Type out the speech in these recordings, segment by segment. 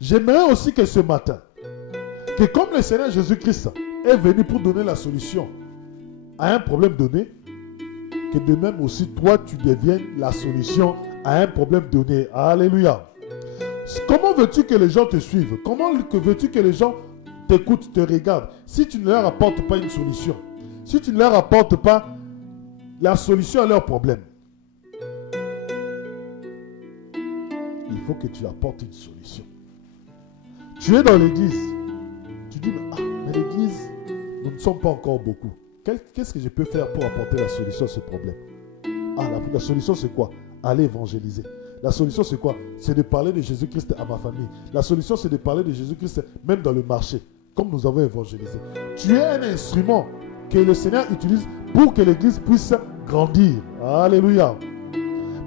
J'aimerais aussi que ce matin, que comme le Seigneur Jésus-Christ est venu pour donner la solution à un problème donné, que de même aussi toi tu deviennes la solution à un problème donné. Alléluia. Comment veux-tu que les gens te suivent? Comment veux-tu que les gens t'écoutent, te regardent, si tu ne leur apportes pas une solution? Si tu ne leur apportes pas la solution à leurs problèmes? Il faut que tu apportes une solution. Tu es dans l'église. Tu dis, mais l'église, nous ne sommes pas encore beaucoup. Qu'est-ce que je peux faire pour apporter la solution à ce problème? La solution c'est quoi? Aller évangéliser. La solution c'est quoi? C'est de parler de Jésus-Christ à ma famille. La solution c'est de parler de Jésus-Christ même dans le marché, comme nous avons évangélisé. Tu es un instrument que le Seigneur utilise pour que l'église puisse grandir. Alléluia.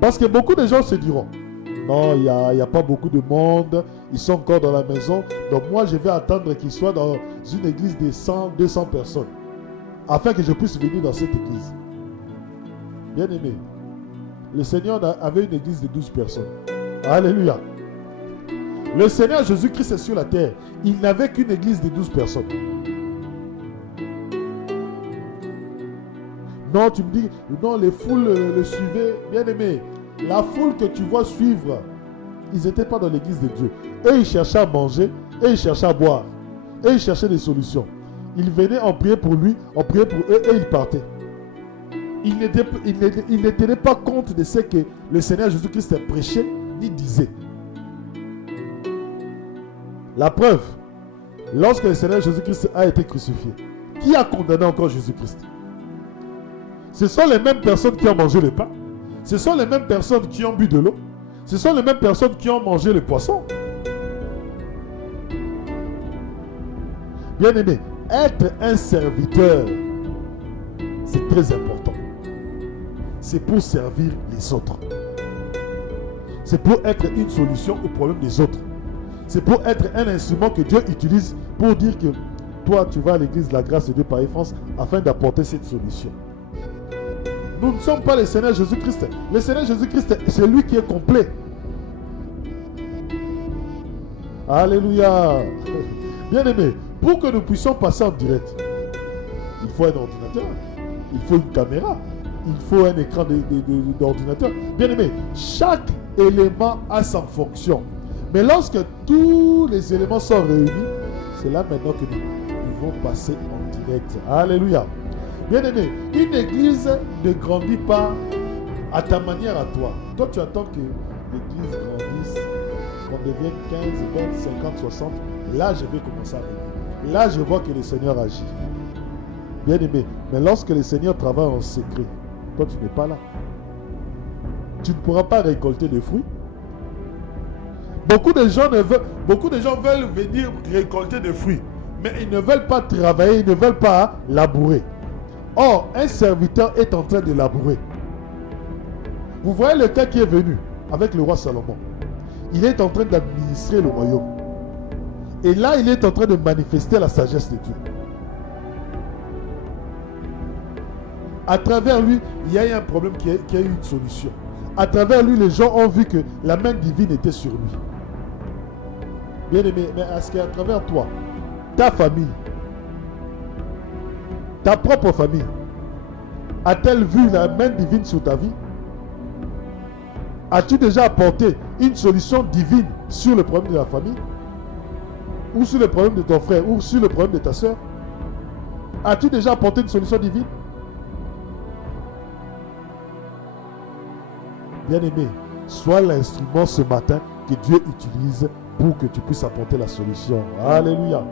Parce que beaucoup de gens se diront, non, il n'y a pas beaucoup de monde, ils sont encore dans la maison, donc moi je vais attendre qu'ils soient dans une église de 100, 200 personnes, afin que je puisse venir dans cette église. Bien aimé, le Seigneur avait une église de 12 personnes. Alléluia. Le Seigneur Jésus-Christ est sur la terre. Il n'avait qu'une église de 12 personnes. Non, tu me dis, non, les foules le suivaient. Bien aimé, la foule que tu vois suivre, ils n'étaient pas dans l'église de Dieu. Et ils cherchaient à manger, et ils cherchaient à boire, et ils cherchaient des solutions. Ils venaient, on priait pour lui, on priait pour eux, et ils partaient. Ils ne tenaient pas compte de ce que le Seigneur Jésus-Christ prêchait, ni disait. La preuve, lorsque le Seigneur Jésus-Christ a été crucifié, qui a condamné encore Jésus-Christ? Ce sont les mêmes personnes qui ont mangé le pain. Ce sont les mêmes personnes qui ont bu de l'eau. Ce sont les mêmes personnes qui ont mangé le poisson. Bien aimé, être un serviteur, c'est très important. C'est pour servir les autres. C'est pour être une solution au problème des autres. C'est pour être un instrument que Dieu utilise pour dire que toi, tu vas à l'église de la grâce de Dieu Paris-France afin d'apporter cette solution. Nous ne sommes pas le Seigneur Jésus-Christ. Le Seigneur Jésus-Christ, c'est lui qui est complet. Alléluia. Bien aimé, pour que nous puissions passer en direct, il faut un ordinateur, il faut une caméra, il faut un écran d'ordinateur. Bien aimé, chaque élément a sa fonction. Mais lorsque tous les éléments sont réunis, c'est là maintenant que nous pouvons passer en direct. Alléluia. Bien aimé, une église ne grandit pas à ta manière à toi. Toi, tu attends que l'église grandisse, qu'on devienne 15, 20, 50, 60. Là, je vais commencer à venir. Là, je vois que le Seigneur agit. Bien aimé, mais lorsque le Seigneur travaille en secret, toi, tu n'es pas là. Tu ne pourras pas récolter les fruits. Beaucoup de gens veulent venir récolter des fruits, mais ils ne veulent pas travailler, ils ne veulent pas labourer. Or, un serviteur est en train de labourer. Vous voyez le cas qui est venu avec le roi Salomon. Il est en train d'administrer le royaume. Et là, il est en train de manifester la sagesse de Dieu. À travers lui, il y a eu un problème qui a eu une solution. À travers lui, les gens ont vu que la main divine était sur lui. Bien aimé, mais est-ce qu'à travers toi, ta famille, ta propre famille, a-t-elle vu la main divine sur ta vie? As-tu déjà apporté une solution divine sur le problème de la famille? Ou sur le problème de ton frère? Ou sur le problème de ta soeur? As-tu déjà apporté une solution divine? Bien-aimé, sois l'instrument ce matin que Dieu utilise pour que tu puisses apporter la solution. Alléluia.